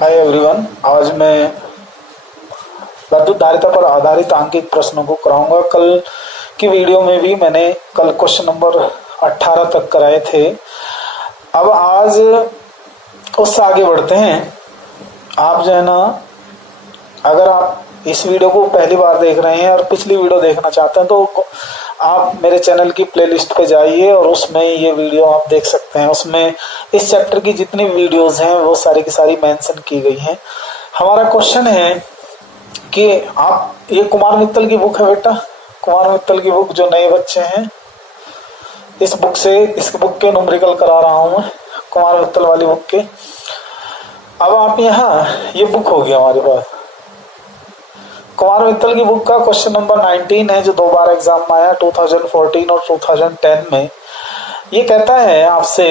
Hi everyone, आज मैं विद्युत धारिता पर आधारित आंकिक प्रश्नों को कराऊंगा। कल की वीडियो में भी मैंने कल क्वेश्चन नंबर 18 तक कराए थे। अब आज उससे आगे बढ़ते हैं। आप जो है ना, अगर आप इस वीडियो को पहली बार देख रहे हैं और पिछली वीडियो देखना चाहते हैं तो आप मेरे चैनल की प्लेलिस्ट पे जाइए और उसमें ये वीडियो आप देख सकते हैं। उसमें इस चैप्टर की जितनी वीडियोस हैं वो सारी की सारी मेंशन की गई हैं। हमारा क्वेश्चन है कि आप, ये कुमार मित्तल की बुक है बेटा, कुमार मित्तल की बुक जो नए बच्चे हैं, इस बुक से, इस बुक के न्यूमेरिकल करा रहा हूं मैं, कुमार मित्तल वाली बुक के। अब आप यहाँ, ये बुक होगी हमारे पास कुमार मित्तल की बुक का क्वेश्चन नंबर 19 है, जो 2 बार एग्जाम में आया, 2014 और 2010 में। ये कहता है आपसे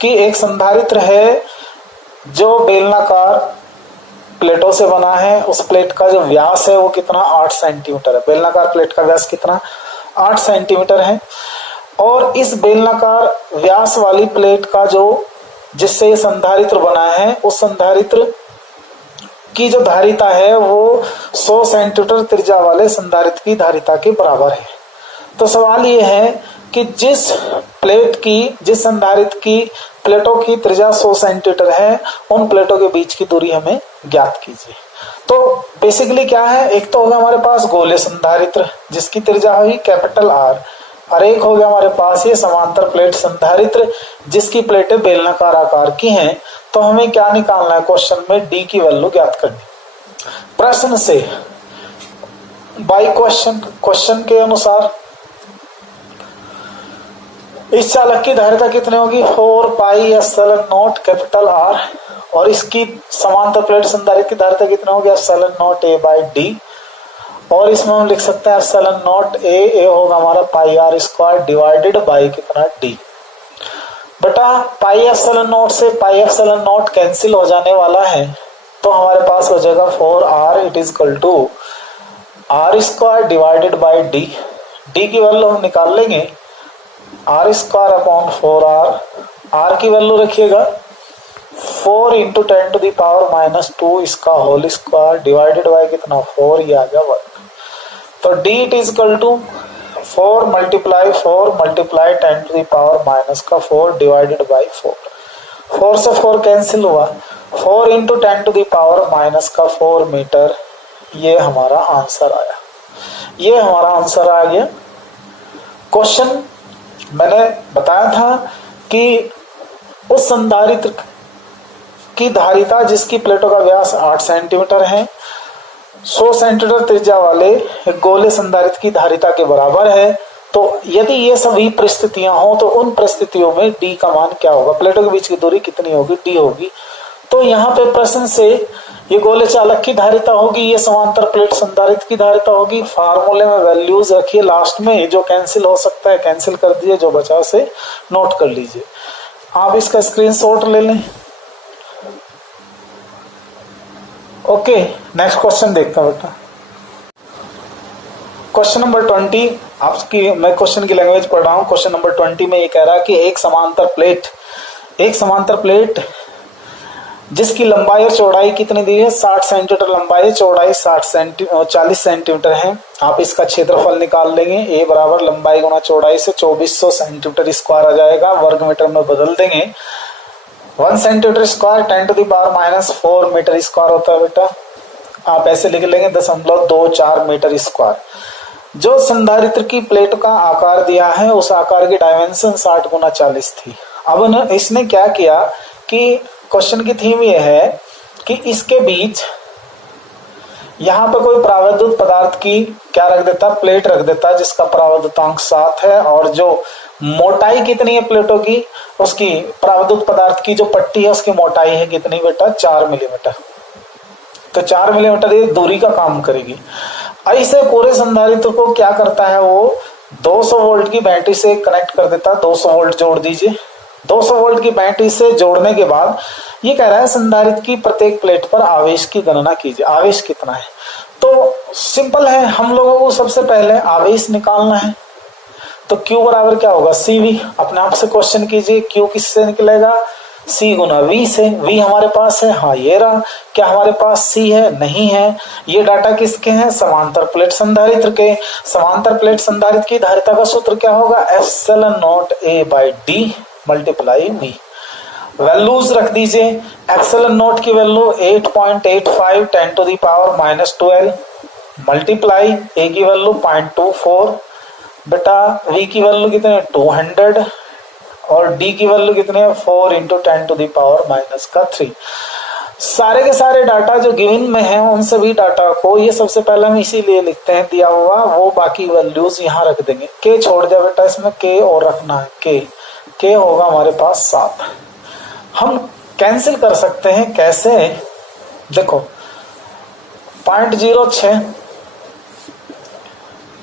कि एक संधारित्र है जो बेलनाकार प्लेटों से बना है। उस प्लेट का जो व्यास है वो कितना, 8 सेंटीमीटर है। बेलनाकार प्लेट का व्यास कितना, 8 सेंटीमीटर है। और इस बेलनाकार व्यास वाली प्लेट का जो, जिससे ये संधारित्र बना है, उस संधारित्र की जो धारिता है वो 100 सेंटीमीटर त्रिज्या वाले संधारित्र की धारिता के बराबर है। तो सवाल ये है कि जिस संधारित्र की प्लेटों की त्रिज्या 100 सेंटीमीटर है, उन प्लेटों के बीच की दूरी हमें ज्ञात कीजिए। तो बेसिकली क्या है, एक तो होगा हमारे पास गोले संधारित्र जिसकी त्रिज्या हुई कैपिटल आर, और एक हो गया हमारे पास ये समांतर प्लेट संधारित्र जिसकी प्लेटें बेलनाकार आकार की हैं। तो हमें क्या निकालना है, क्वेश्चन में डी की वैल्यू ज्ञात करनी। प्रश्न से बाय क्वेश्चन के अनुसार इस चालक की धारिता कितनी होगी, 4 pi epsilon not capital R, और इसकी समांतर प्लेट संधारित्र की धारिता कितनी होगी, epsilon not a by D. और इसमें हम लिख सकते हैं एप्सिलॉन नॉट ए होगा हमारा पाई आर स्क्वायर डिवाइडेड बाई कितना, डी। बटा पाई एप्सिलॉन नॉट से पाई एप्सिलॉन नॉट कैंसिल हो जाने वाला है, तो हमारे पास हो जाएगा 4r it is equal to R square divided by D. D की वैल्यू हम निकाल लेंगे, R square upon 4r। R की वैल्यू रखिएगा 4 into 10 to the power minus 2 इसका होल स्क्वायर डिवाइडेड बाई कितना, 4, ये आ गया 1। तो D it is equal to 4 multiply 10 to the power minus का 4 डिवाइडेड बाई 4। 4 से 4 कैंसिल हुआ, 4 into 10 to the power minus का 4 मीटर। ये हमारा आंसर आया, ये हमारा आंसर आ गया। क्वेश्चन मैंने बताया था कि उस संधारित्र की धारिता जिसकी प्लेटों का व्यास 8 सेंटीमीटर है, 100 सेंटीमीटर त्रिज्या वाले एक गोले संधारित्र की धारिता के बराबर है। तो यदि ये सभी परिस्थितियां हो तो उन परिस्थितियों में डी का मान क्या होगा, प्लेटों के बीच की दूरी कितनी होगी, डी होगी। तो यहाँ पे प्रश्न से ये गोले चालक की धारिता होगी, ये समांतर प्लेट संधारित्र की धारिता होगी। फार्मूले में वैल्यूज रखिए, लास्ट में जो कैंसिल हो सकता है कैंसिल कर दीजिए, जो बचा उसे नोट कर लीजिए। आप इसका स्क्रीनशॉट ले लें। ओके, नेक्स्ट क्वेश्चन देखते हैं बेटा। क्वेश्चन नंबर 20, आपकी मैं क्वेश्चन की लैंग्वेज पढ़ रहा हूं। क्वेश्चन नंबर 20 में ये कह रहा है कि एक समांतर प्लेट जिसकी लंबाई और चौड़ाई कितनी दी है, 60 सेंटीमीटर लंबाई है, चौड़ाई 40 सेंटीमीटर है। आप इसका क्षेत्रफल निकाल लेंगे, ए बराबर लंबाई गुना चौड़ाई से 2400 सेंटीमीटर स्क्वायर आ जाएगा। वर्ग मीटर में बदल देंगे, 1 centimetre square 10 to the power minus 4 metre square होता है बेटा। आप ऐसे लिख लेंगे 0.24 मीटर स्क्वायर। जो संधारित्र की प्लेट का आकार दिया है उस आकार की डायमेंशन 60 गुना 40 थी। अब इसने क्या किया कि क्वेश्चन की थीम ये है कि इसके बीच यहाँ पे कोई प्रावैद्युत पदार्थ की क्या रख देता, प्लेट रख देता जिसका प्रावैद्युतांक 7 है, और जो मोटाई कितनी है प्लेटों की, उसकी प्रावैद्युत पदार्थ की जो पट्टी है उसकी मोटाई है कितनी बेटा, 4 मिलीमीटर। तो 4 मिलीमीटर ये दूरी का काम करेगी। ऐसे पूरे संधारित्र को क्या करता है, वो 200 वोल्ट की बैटरी से कनेक्ट कर देता है। 200 वोल्ट जोड़ दीजिए। 200 वोल्ट की बैटरी से जोड़ने के बाद ये कह रहा है संधारित्र की प्रत्येक प्लेट पर आवेश की गणना कीजिए, आवेश कितना है। तो सिंपल है, हम लोगों को सबसे पहले आवेश निकालना है। तो Q बराबर क्या होगा, CV। अपने आप से क्वेश्चन कीजिए, Q किससे निकलेगा, C गुना V से। V हमारे पास है, हाँ ये रहा। क्या हमारे पास C है? नहीं है। ये डाटा किसके हैं? समांतर प्लेट संधारित्र के। समांतर प्लेट संधारित्र की धारिता का सूत्र क्या होगा? Epsilon naught A by D multiply V। Values रख दीजिए। एप्सिलॉन नॉट की value 8.85 10 to the power -12 multiply A की वैल्यू 0.24 बेटा, V की वैल्यू कितने 200 और D की वैल्यू कितने 4 इंटू 10 टू द पावर -3। सारे के सारे डाटा जो गिवन में है उन सभी डाटा को ये सबसे पहले हम इसीलिए लिखते हैं दिया हुआ, वो बाकी वैल्यूज यहाँ रख देंगे। K छोड़ दिया बेटा, इसमें K और रखना है। K होगा हमारे पास 7। हम कैंसिल कर सकते हैं, कैसे? देखो 0.06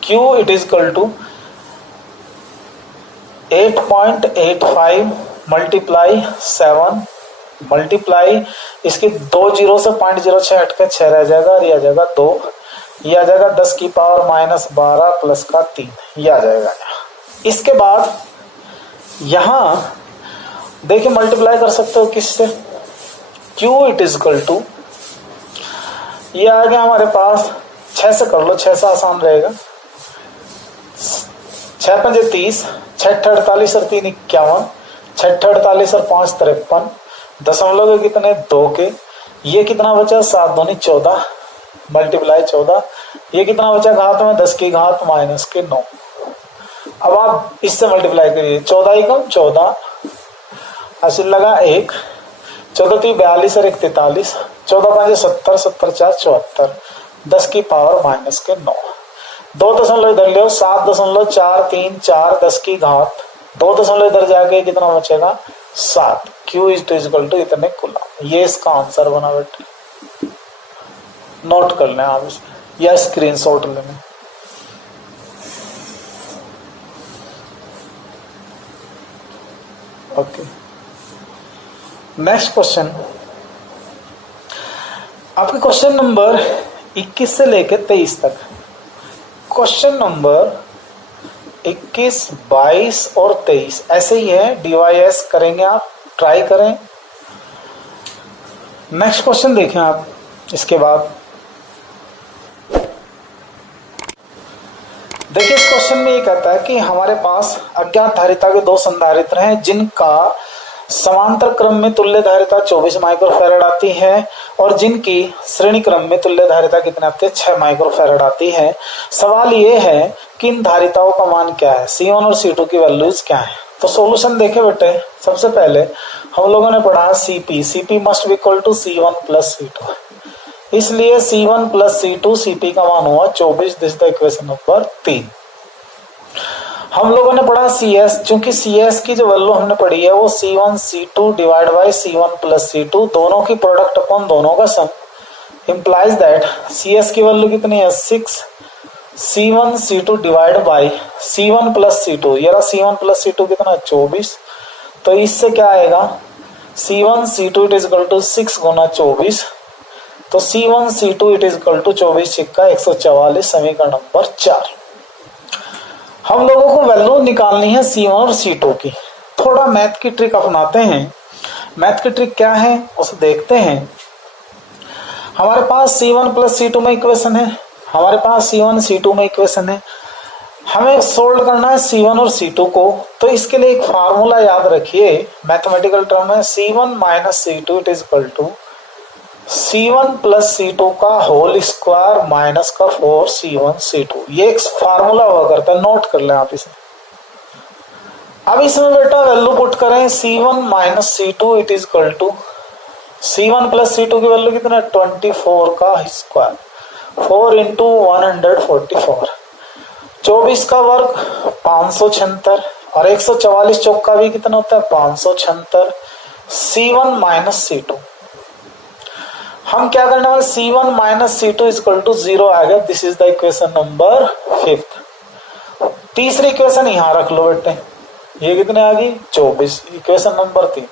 Q it is equal to 8.85 multiply 7 multiply इसके 2 जीरो से 0.06 हट के 6 रह जाएगा और ये आ जाएगा 2। ये आ जाएगा 10 की पावर -12 प्लस का 3, ये आ जाएगा। इसके बाद यहां देखिए मल्टीप्लाई कर सकते हो किससे? Q it is equal to, ये आ गया हमारे पास 6 से कर लो, 6 से आसान रहेगा। 6 पंजे 30, 6 48 और 3 51, 6 48 और 5 53, दशमलव के कितने 2 के। ये कितना बचा? 7 दूनी 14 मल्टीप्लाई 14। ये कितना बचा घात में? 10 की घात -9। अब आप इससे मल्टीप्लाई करिए, 14 एकम 14, हासिल लगा 1, 14 3 42 और 1 43, 14 5 70, 70 4 74, 10 की पावर -9। 2 दशमलव इधर ले 7.434 10 की घात, 2 दशमलव इधर जाके कितना बचेगा? 7। Q इज इक्वल टू इतने कूलम। ये इसका आंसर बना बेटे, नोट कर लें आप इसमें या स्क्रीनशॉट लें। Okay, next question. आपके क्वेश्चन नंबर 21 से लेकर 23 तक, क्वेश्चन नंबर 21, 22 और 23 ऐसे ही है, DYS करेंगे आप, ट्राई करें। नेक्स्ट क्वेश्चन देखें आप। इसके बाद देखिए इस क्वेश्चन में ये कहता है कि हमारे पास अज्ञात धारिता के 2 संधारित्र हैं जिनका समांतर क्रम में तुल्य धारिता 24 माइक्रोफैराड आती है और जिनकी श्रेणी क्रम में तुल्य धारिता कितने आती है? 6 माइक्रोफैराड आती है। सवाल ये है कि इन धारिताओं का मान क्या है? C1 और C2 की वैल्यूज क्या है? तो सॉल्यूशन देखे बेटे, सबसे पहले हम लोगों ने पढ़ा CP must be equal to C1 plus C2, इसलिए C1 प्लस C2 CP का मान हुआ 24। This the equation number 3। हम लोगों ने पढ़ा CS, चूंकि CS की जो वैल्यू हमने पढ़ी है वो C1 C2 divide by C1 plus C2 दोनों की प्रोडक्ट अपॉन दोनों का सम इंप्लाइज दैट CS की वैल्यू कितनी है? 6 C1 C2 divide by C1 plus C2, ये रहा C1 प्लस C2 कितना 24। तो इससे क्या आएगा? C1 C2 it is equal to 6 गुना 24, तो C1 C2 it is equal to 24 छिक्का 144, समीकरण नंबर 4। हम लोगों को वैल्यू निकालनी है C1 और C2 की। थोड़ा मैथ की ट्रिक अपनाते हैं। मैथ की ट्रिक क्या है उसे देखते हैं। हमारे पास C1 प्लस C2 में इक्वेशन है, हमारे पास C1 C2 में इक्वेशन है। हमें सोल्व करना है C1 और C2 को, तो इसके लिए एक फार्मूला याद रखिए मैथमेटिकल टर्म है C1 minus C2 it is equal to C1 plus C2 का होल स्क्वायर माइनस का 4 C1 C2। ये एक फार्मूला हुआ करता है, नोट कर लें आप इसे। अब इसमें बेटा वैल्यू पुट करें C1 minus C2 it is equal to C1 plus C2 की वैल्यू कितना है? 24 का स्क्वायर, 4 इंटू 144, 24 का वर्ग 576 और 144 चौका भी कितना होता है? 576। C1 माइनस C2 हम क्या करने वाले? C1 minus C2 is equal to 0 आ गया। This is the equation number 5। तीसरी इक्वेशन यहां रख लो बेटे, ये कितने आ गई? 24, इक्वेशन नंबर 3।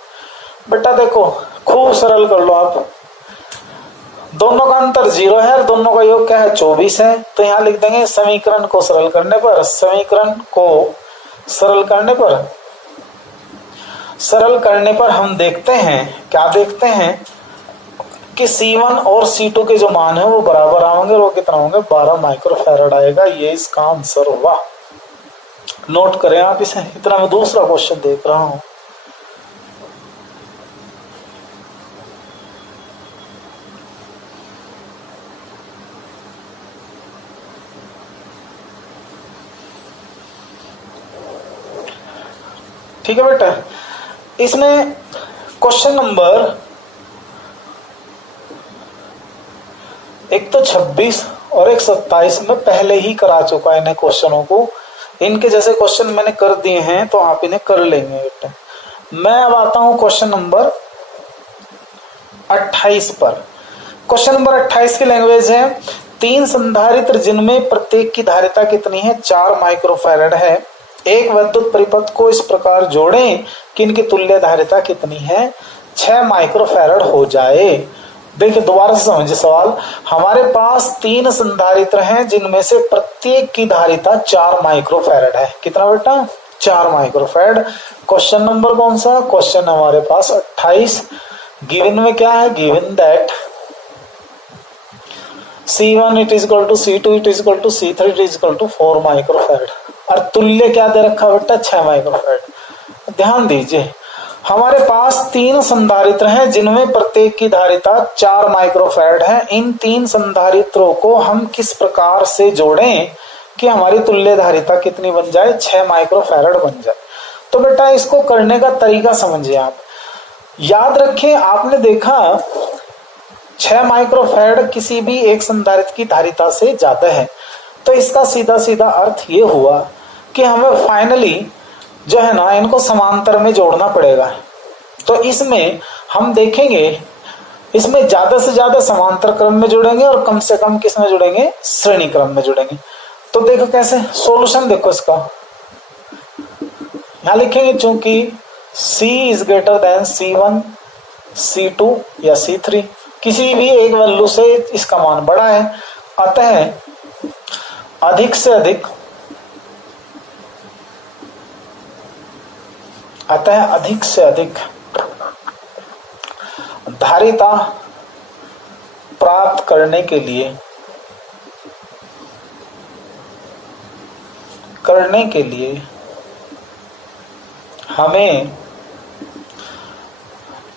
बेटा देखो खूब सरल कर लो आप, दोनों का अंतर 0 है और दोनों का योग क्या है? 24 है। तो यहां लिख देंगे समीकरण को सरल करने पर, समीकरण को सरल करने पर सरल करने पर हम देखते हैं, क्या देखते हैं कि C1 और C2 के जो मान है वो बराबर आएंगे और वो कितना होंगे 12 माइक्रोफैराड आएगा। ये इसका आंसर हुआ। नोट करें आप इसे। इतना मैं दूसरा क्वेश्चन देख रहा हूं। ठीक है बेटा, इसमें क्वेश्चन नंबर एक तो 26 और एक 27 में पहले ही करा चुका इन्हें क्वेश्चनों को। इनके जैसे क्वेश्चन मैंने कर दिए हैं तो आप इन्हें कर लेंगे बेटा। मैं अब आता हूं क्वेश्चन नंबर 28 पर। क्वेश्चन नंबर 28 की लैंग्वेज है, 3 संधारित्र जिनमें प्रत्येक की धारिता कितनी है 4 माइक्रोफैराड है। एक विद्युत परिपथ को इस प्रकार जोड़ें कि इनकी तुल्य धारिता कितनी है 6 माइक्रोफैराड हो जाए। देखिए दोबारा से समझिए सवाल। हमारे पास 3 संधारित्र हैं जिनमें से प्रत्येक की धारिता 4 माइक्रोफैराड है। कितना बेटा 4 माइक्रोफैराड। क्वेश्चन नंबर कौन सा, क्वेश्चन हमारे पास 28। गिवन में क्या है, given that C1 it is equal to C2 it is equal to C3 it is equal to 4 microfarad और तुल्य क्या दे रखा बेटा 6 माइक्रोफैराड। ध्यान दीजिए हमारे पास 3 संधारित्र हैं जिनमें प्रत्येक की धारिता 4 माइक्रोफैराड है। इन 3 संधारित्रों को हम किस प्रकार से जोड़ें कि हमारी तुल्य धारिता कितनी बन जाए 6 माइक्रोफैराड बन जाए। तो बेटा इसको करने का तरीका समझिए आप। याद रखें आपने देखा 6 माइक्रोफैराड किसी भी एक संधारित्र की धारिता से ज्यादा है, तो इसका सीधा सीधा अर्थ ये हुआ कि हमें फाइनली जो है ना इनको समांतर में जोड़ना पड़ेगा। तो इसमें हम देखेंगे इसमें ज्यादा से ज्यादा समांतर क्रम में जुड़ेंगे और कम से कम किस में जुड़ेंगे श्रेणी क्रम में जुड़ेंगे। तो देखो कैसे सॉल्यूशन देखो इसका। यहां लिखेंगे चूंकि C is greater than C1 C2 या C3 किसी भी एक वैल्यू से इसका मान बड़ा है, अतः अधिक से अधिक धारिता प्राप्त करने के लिए हमें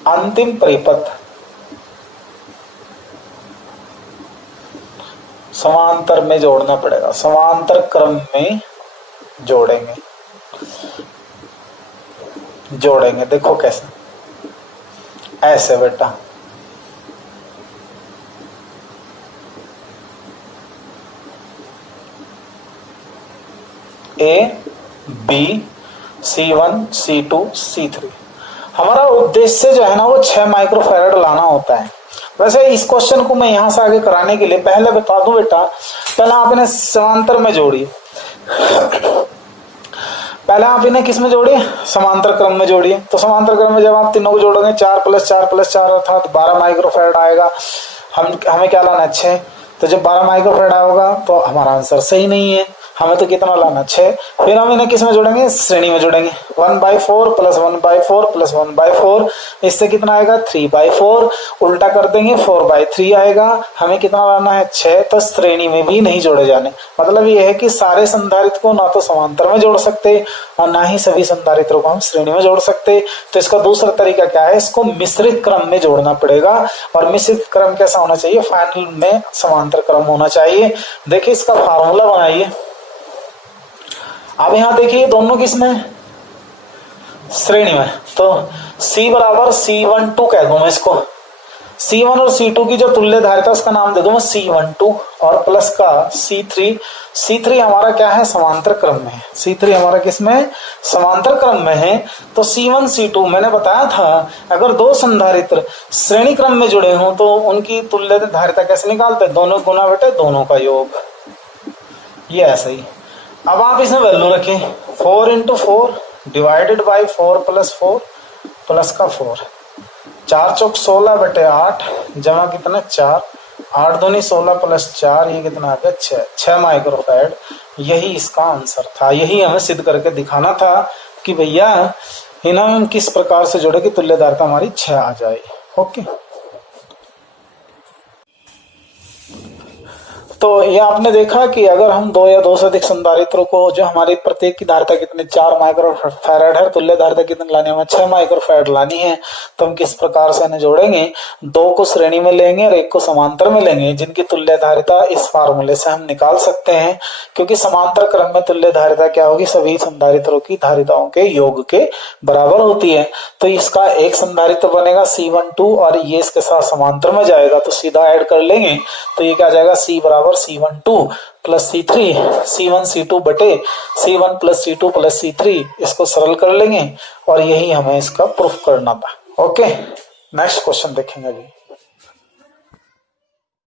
अंतिम परिपथ समांतर में जोड़ना पड़ेगा, समांतर क्रम में जोड़ेंगे। देखो कैसे, ऐसे बेटा A B C1 C2 C3। हमारा उद्देश्य जो है ना वो 6 माइक्रोफैराड लाना होता है। वैसे इस क्वेश्चन को मैं यहां से आगे कराने के लिए पहले बता दूं बेटा, पहले आप इन्हें समांतर में जोड़िए। पहले आप इन्हें किस में जोड़िए समांतर क्रम में जोड़िए। तो समांतर क्रम में जब आप तीनों को जोड़ोगे 4 + 4 + 4 अर्थात 12 माइक्रोफैराड आएगा। हमें क्या लाना है 6। तो जब 12 माइक्रोफैराड आएगा तो हमारा आंसर सही नहीं है, हमें तो कितना लाना 6। फिर हम इन्हें किस में जोड़ेंगे श्रेणी में जोड़ेंगे। 1/4 + 1/4 + 1/4 इससे कितना आएगा 3/4। उल्टा कर देंगे 4/3 आएगा। हमें कितना लाना है 6। तो श्रेणी में भी नहीं जोड़े जाने। मतलब ये है कि सारे संधारित्र को ना तो समांतर में जोड़ सकते और ना ही सभी संधारित्रों को हम श्रेणी में जोड़ सकते। तो इसका दूसरा तरीका क्या है, इसको मिश्रित क्रम में जोड़ना पड़ेगा। और मिश्रित क्रम कैसा होना चाहिए, फाइनल में समांतर क्रम होना चाहिए। देखिए इसका फार्मूला बनाइए। अब यहां देखिए दोनों किसमें श्रेणी में। तो C बराबर C12 कह दूं मैं इसको। C1 और C2 की जो तुल्य धारिता उसका नाम दे दूं मैं C12 और प्लस का C3 हमारा क्या है समांतर क्रम में है। C3 हमारा किसमें समांतर क्रम में है। तो C1 C2 मैंने बताया था अगर दो संधारित्र श्रेणी क्रम में जुड़े हों तो उनकी तुल्य धारिता कैसे निकालते, दोनों गुना बेटे दोनों का योग। ये ऐसा ही। अब आप इसमें वैल्यू रखें 4 × 4 डिवाइडेड बाई 4 + 4 प्लस का 4। 4 × 4 = 16/8 जमा कितना 4। 8 दूनी 16 + 4 ये कितना आ गया 6 माइक्रोफैराड। यही इसका आंसर था। यही हमें सिद्ध करके दिखाना था कि भैया इन्हें किस प्रकार से जोड़े कि तुल्य धारिता हमारी 6 आ जाए। ओके, तो ये आपने देखा कि अगर हम 2 या 2 से अधिक संधारित्रों को, जो हमारी प्रत्येक की धारिता कितनी 4 माइक्रोफैराड है, तुल्य धारिता कितनी लानी है, हमें 6 माइक्रोफैराड लानी है, तो हम किस प्रकार से इन्हें जोड़ेंगे, 2 को श्रेणी में लेंगे और 1 को समांतर में लेंगे, जिनकी तुल्य धारिता इस फार्मूले से हम निकाल सकते हैं, क्योंकि समांतर क्रम में तुल्य धारिता क्या होगी, सभी संधारित्रों की धारिताओं के योग के बराबर होती है। तो इसका एक संधारित्र बनेगा C12 और ये इसके साथ समांतर में जाएगा, तो सीधा ऐड कर लेंगे, तो ये क्या जाएगा, C बराबर C12 plus C3, C1 C2 बटे C1 plus C2 plus C3, इसको सरल कर लेंगे और यही हमें इसका प्रूफ करना था। ओके, नेक्स्ट क्वेश्चन देखेंगे अभी।